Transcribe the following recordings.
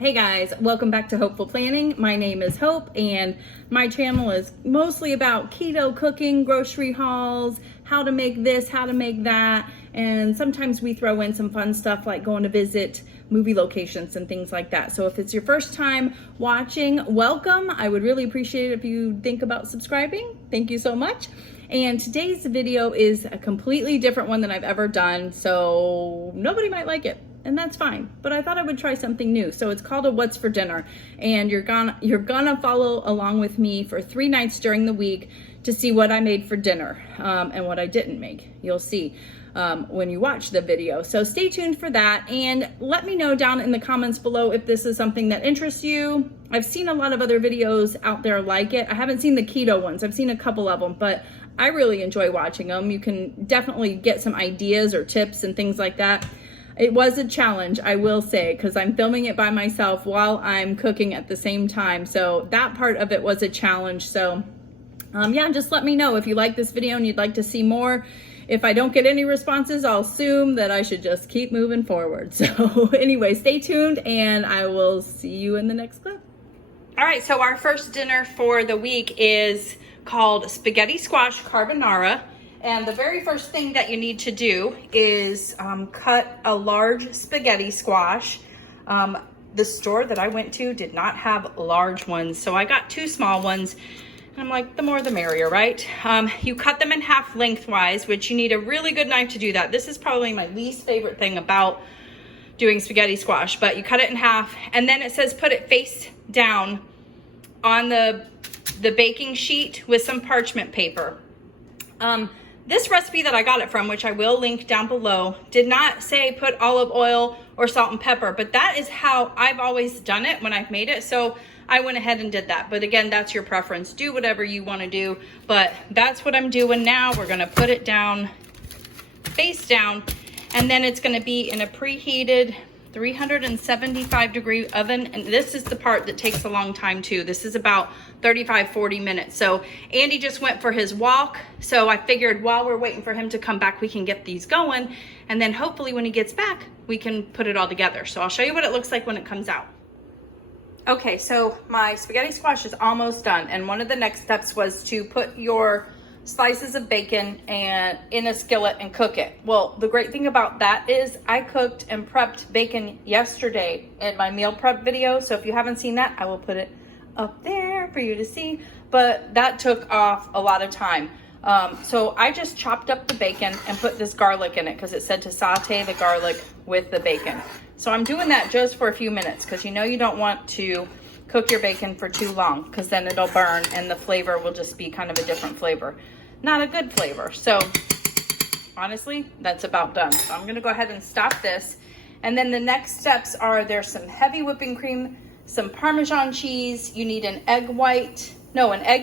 Hey guys, welcome back to Hopeful Planning. My name is Hope and my channel is mostly about keto cooking, grocery hauls, how to make this, how to make that, and sometimes we throw in some fun stuff like going to visit movie locations and things like that. So if it's your first time watching, welcome. I would really appreciate it if you think about subscribing. Thank you so much. And today's video is a completely different one than I've ever done, so nobody might like it. And that's fine, but I thought I would try something new. So it's called a What's for Dinner, and you're gonna follow along with me for 3 nights during the week to see what I made for dinner and what I didn't make. You'll see when you watch the video. So stay tuned for that, and let me know down in the comments below if this is something that interests you. I've seen a lot of other videos out there like it. I haven't seen the keto ones. I've seen a couple of them, but I really enjoy watching them. You can definitely get some ideas or tips and things like that. It was a challenge, I will say, because I'm filming it by myself while I'm cooking at the same time. So that part of it was a challenge. So yeah, just let me know if you like this video and you'd like to see more. If I don't get any responses, I'll assume that I should just keep moving forward. So anyway, stay tuned and I will see you in the next clip. All right, so our first dinner for the week is called spaghetti squash carbonara. And the very first thing that you need to do is cut a large spaghetti squash. The store that I went to did not have large ones, so I got 2 small ones. And I'm like, the more the merrier, right? You cut them in half lengthwise, which you need a really good knife to do that. This is probably my least favorite thing about doing spaghetti squash, but you cut it in half, and then it says put it face down on the baking sheet with some parchment paper. This recipe that I got it from, which I will link down below, did not say put olive oil or salt and pepper, but that is how I've always done it when I've made it. So I went ahead and did that. But again, that's your preference. Do whatever you want to do, but that's what I'm doing now. We're going to put it down, face down, and then it's going to be in a preheated 375-degree oven. And this is the part that takes a long time too. This is about 35-40 minutes. So Andy just went for his walk, so I figured while we're waiting for him to come back, we can get these going, and then hopefully when he gets back we can put it all together. So I'll show you what it looks like when it comes out. Okay, so my spaghetti squash is almost done, and one of the next steps was to put your slices of bacon and in a skillet and cook it. Well, the great thing about that is I cooked and prepped bacon yesterday in my meal prep video. So if you haven't seen that, I will put it up there for you to see, but that took off a lot of time. So I just chopped up the bacon and put this garlic in it because it said to saute the garlic with the bacon. So I'm doing that just for a few minutes because you know you don't want to cook your bacon for too long because then it'll burn and the flavor will just be kind of a different flavor. Not a good flavor. So honestly, that's about done. So I'm gonna go ahead and stop this. And then the next steps are there's some heavy whipping cream, some Parmesan cheese. You need an egg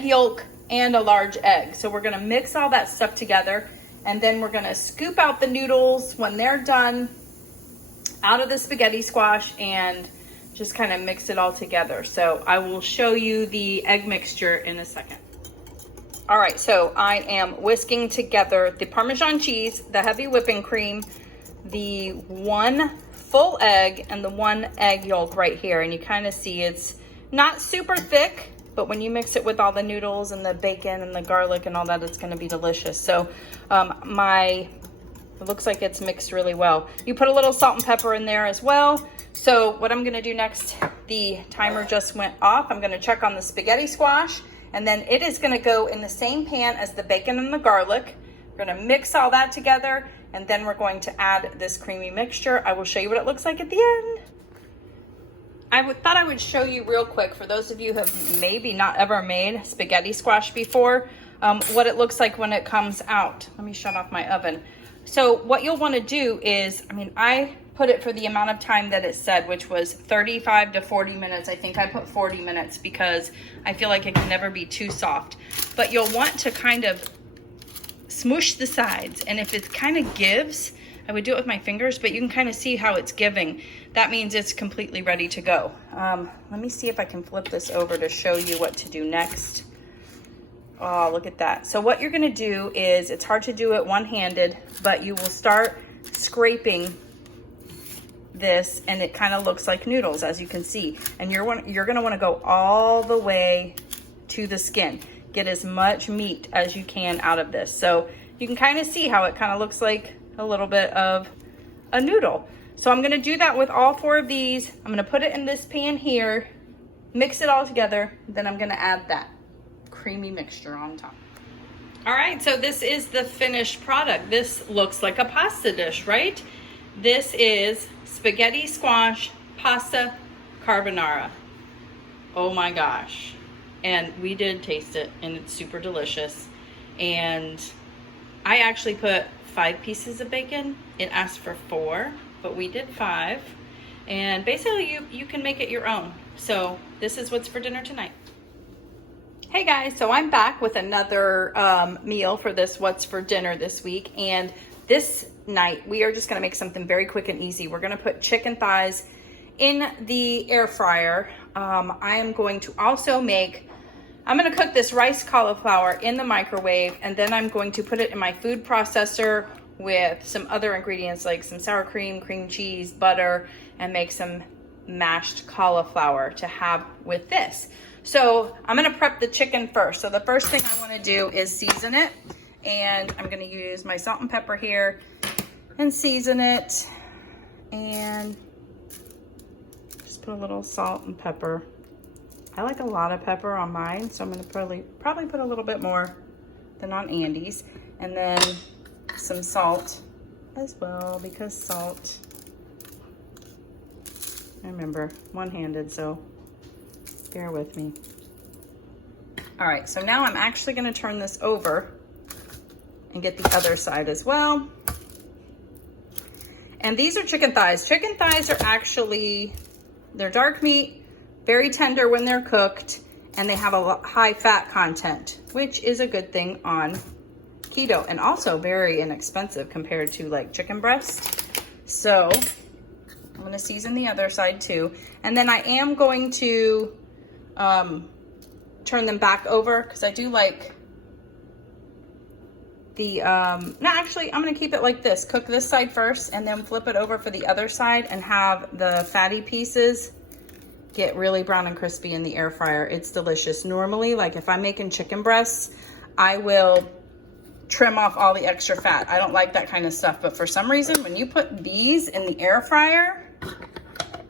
yolk and a large egg. So we're gonna mix all that stuff together, and then we're gonna scoop out the noodles when they're done out of the spaghetti squash and just kind of mix it all together. So I will show you the egg mixture in a second. All right, so I am whisking together the Parmesan cheese, the heavy whipping cream, the 1 full egg, and the 1 egg yolk right here. And you kind of see it's not super thick, but when you mix it with all the noodles and the bacon and the garlic and all that, it's gonna be delicious. So it looks like it's mixed really well. You put a little salt and pepper in there as well. So what I'm gonna do next, the timer just went off. I'm gonna check on the spaghetti squash, and then it is gonna go in the same pan as the bacon and the garlic. We're gonna mix all that together, and then we're going to add this creamy mixture. I will show you what it looks like at the end. I thought I would show you real quick, for those of you who have maybe not ever made spaghetti squash before, what it looks like when it comes out. Let me shut off my oven. So what you'll wanna do is, I put it for the amount of time that it said, which was 35 to 40 minutes. I think I put 40 minutes because I feel like it can never be too soft. But you'll want to kind of smoosh the sides, and if it kind of gives, I would do it with my fingers, but you can kind of see how it's giving. That means it's completely ready to go. Let me see if I can flip this over to show you what to do next. Oh, look at that. So what you're gonna do is, it's hard to do it one-handed, but you will start scraping this, and it kind of looks like noodles, as you can see. And you're gonna wanna go all the way to the skin. Get as much meat as you can out of this. So you can kind of see how it kind of looks like a little bit of a noodle. So I'm gonna do that with all 4 of these. I'm gonna put it in this pan here, mix it all together, then I'm gonna add that creamy mixture on top. All right, so this is the finished product. This looks like a pasta dish, right? This is spaghetti squash pasta carbonara. Oh my gosh. And we did taste it, and it's super delicious. And I actually put 5 pieces of bacon. It asked for 4, but we did 5. And basically you can make it your own. So this is what's for dinner tonight. Hey guys, so I'm back with another meal for this what's for dinner this week. And this night we are just gonna make something very quick and easy. We're gonna put chicken thighs in the air fryer. I am going to also I'm gonna cook this rice cauliflower in the microwave, and then I'm going to put it in my food processor with some other ingredients like some sour cream, cream cheese, butter, and make some mashed cauliflower to have with this. So I'm gonna prep the chicken first. So the first thing I wanna do is season it. And I'm gonna use my salt and pepper here and season it. And just put a little salt and pepper. I like a lot of pepper on mine, so I'm gonna probably put a little bit more than on Andy's. And then some salt as well, because salt, I remember, one-handed, so bear with me. All right, so now I'm actually gonna turn this over and get the other side as well. And these are chicken thighs. Chicken thighs are actually, they're dark meat, very tender when they're cooked, and they have a high fat content, which is a good thing on keto, and also very inexpensive compared to like chicken breast. So I'm gonna season the other side too. And then I am going to turn them back over, because I do like the, no, actually I'm gonna keep it like this. Cook this side first and then flip it over for the other side and have the fatty pieces get really brown and crispy in the air fryer. It's delicious. Normally, like if I'm making chicken breasts, I will trim off all the extra fat. I don't like that kind of stuff, but for some reason, when you put these in the air fryer,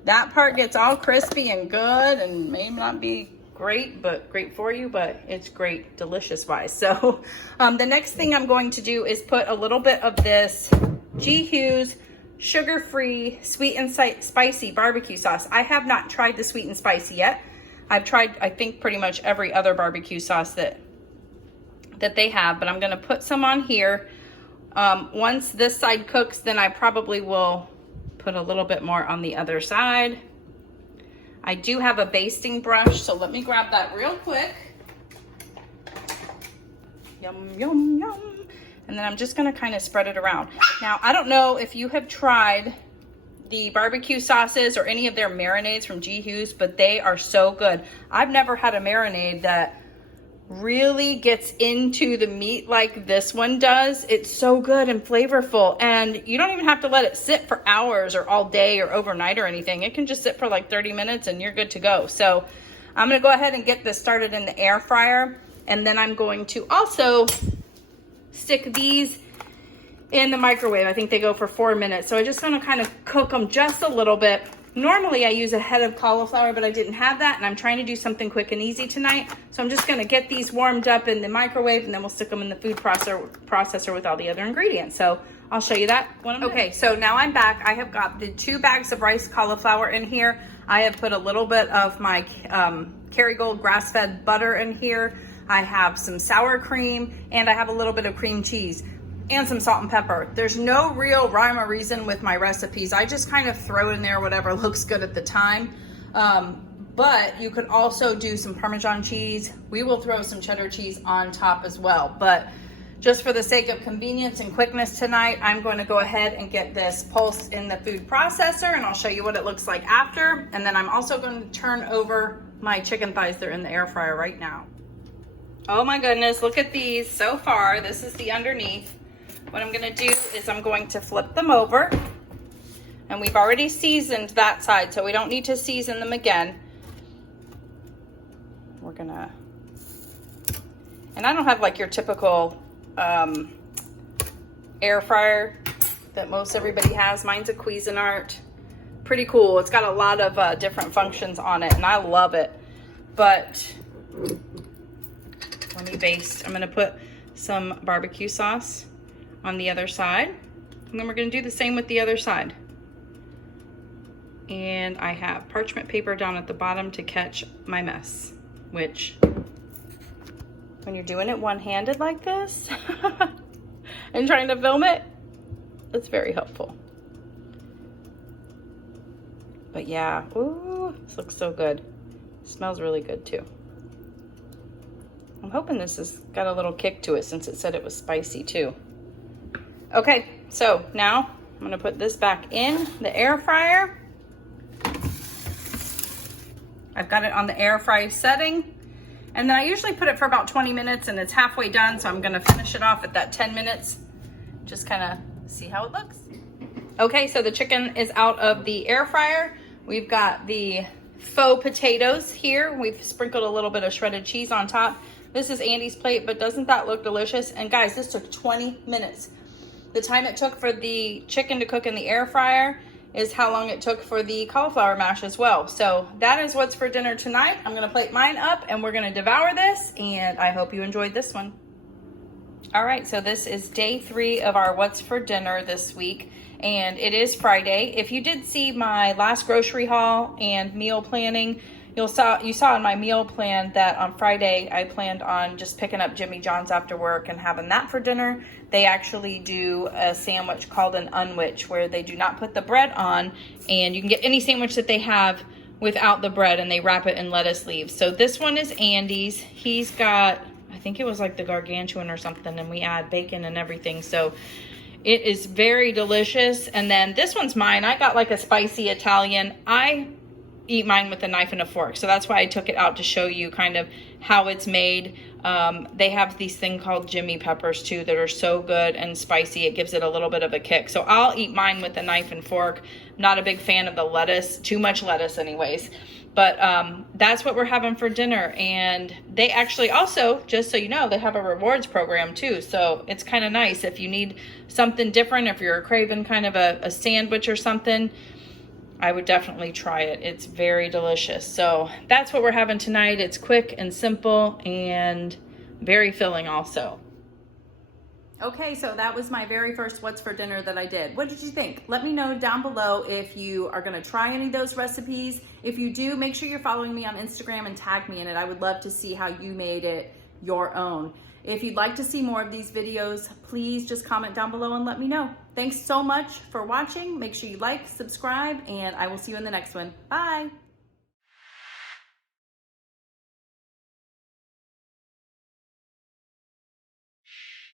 that part gets all crispy and good, and may not be great, but great for you, but it's great delicious wise. So the next thing I'm going to do is put a little bit of this G. Hughes sugar-free sweet and spicy barbecue sauce. I have not tried the sweet and spicy yet. I've tried, I think, pretty much every other barbecue sauce that they have, but I'm gonna put some on here. Once this side cooks, then I probably will put a little bit more on the other side. I do have a basting brush, so let me grab that real quick. Yum, yum, yum. And then I'm just gonna kind of spread it around. Now, I don't know if you have tried the barbecue sauces or any of their marinades from G. Hughes, but they are so good. I've never had a marinade that really gets into the meat like this one does. It's so good and flavorful, and you don't even have to let it sit for hours or all day or overnight or anything. It can just sit for like 30 minutes and you're good to go. So I'm gonna go ahead and get this started in the air fryer, and then I'm going to also stick these in the microwave. I think they go for 4 minutes. So I just want to kind of cook them just a little bit. Normally I use a head of cauliflower, but I didn't have that, and I'm trying to do something quick and easy tonight. So I'm just gonna get these warmed up in the microwave, and then we'll stick them in the food processor with all the other ingredients. So I'll show you that when I'm done. Okay, so now I'm back. I have got the 2 bags of rice cauliflower in here. I have put a little bit of my Kerrygold grass-fed butter in here. I have some sour cream, and I have a little bit of cream cheese and some salt and pepper. There's no real rhyme or reason with my recipes. I just kind of throw in there whatever looks good at the time. But you could also do some Parmesan cheese. We will throw some cheddar cheese on top as well. But just for the sake of convenience and quickness tonight, I'm going to go ahead and get this pulsed in the food processor, and I'll show you what it looks like after. And then I'm also going to turn over my chicken thighs. They're in the air fryer right now. Oh my goodness, look at these so far. This is the underneath. What I'm gonna do is I'm going to flip them over. And we've already seasoned that side, so we don't need to season them again. We're gonna, and I don't have like your typical air fryer that most everybody has. Mine's a Cuisinart. Pretty cool. It's got a lot of different functions on it, and I love it. But let me baste. I'm gonna put some barbecue sauce on the other side, and then we're gonna do the same with the other side. And I have parchment paper down at the bottom to catch my mess, which when you're doing it one-handed like this and trying to film it, it's very helpful. But yeah, ooh, this looks so good. It smells really good too. I'm hoping this has got a little kick to it since it said it was spicy too. Okay, so now I'm gonna put this back in the air fryer. I've got it on the air fry setting. And then I usually put it for about 20 minutes and it's halfway done. So I'm gonna finish it off at that 10 minutes. Just kind of see how it looks. Okay, so the chicken is out of the air fryer. We've got the faux potatoes here. We've sprinkled a little bit of shredded cheese on top. This is Andy's plate, but doesn't that look delicious? And guys, this took 20 minutes. The time it took for the chicken to cook in the air fryer is how long it took for the cauliflower mash as well. So that is what's for dinner tonight. I'm gonna plate mine up and we're gonna devour this, and I hope you enjoyed this one. All right, so this is day 3 of our what's for dinner this week, and it is Friday. If you did see my last grocery haul and meal planning, you saw in my meal plan that on Friday I planned on just picking up Jimmy John's after work and having that for dinner. They actually do a sandwich called an unwich where they do not put the bread on, and you can get any sandwich that they have without the bread, and they wrap it in lettuce leaves. So this one is Andy's. He's got, I think it was like the gargantuan or something, and we add bacon and everything. So it is very delicious. And then this one's mine. I got like a spicy Italian. I eat mine with a knife and a fork, so that's why I took it out to show you kind of how it's made. They have these thing called Jimmy peppers too that are so good and spicy. It gives it a little bit of a kick. So I'll eat mine with a knife and fork. Not a big fan of the lettuce, too much lettuce anyways. But that's what we're having for dinner. And they actually also, just so you know, they have a rewards program too. So it's kind of nice if you need something different, if you're craving kind of a sandwich or something, I would definitely try it. It's very delicious. So that's what we're having tonight. It's quick and simple and very filling also. Okay, so that was my very first what's for dinner that I did. What did you think? Let me know down below if you are gonna try any of those recipes. If you do, make sure you're following me on Instagram and tag me in it. I would love to see how you made it your own. If you'd like to see more of these videos, please just comment down below and let me know. Thanks so much for watching. Make sure you like, subscribe, and I will see you in the next one. Bye.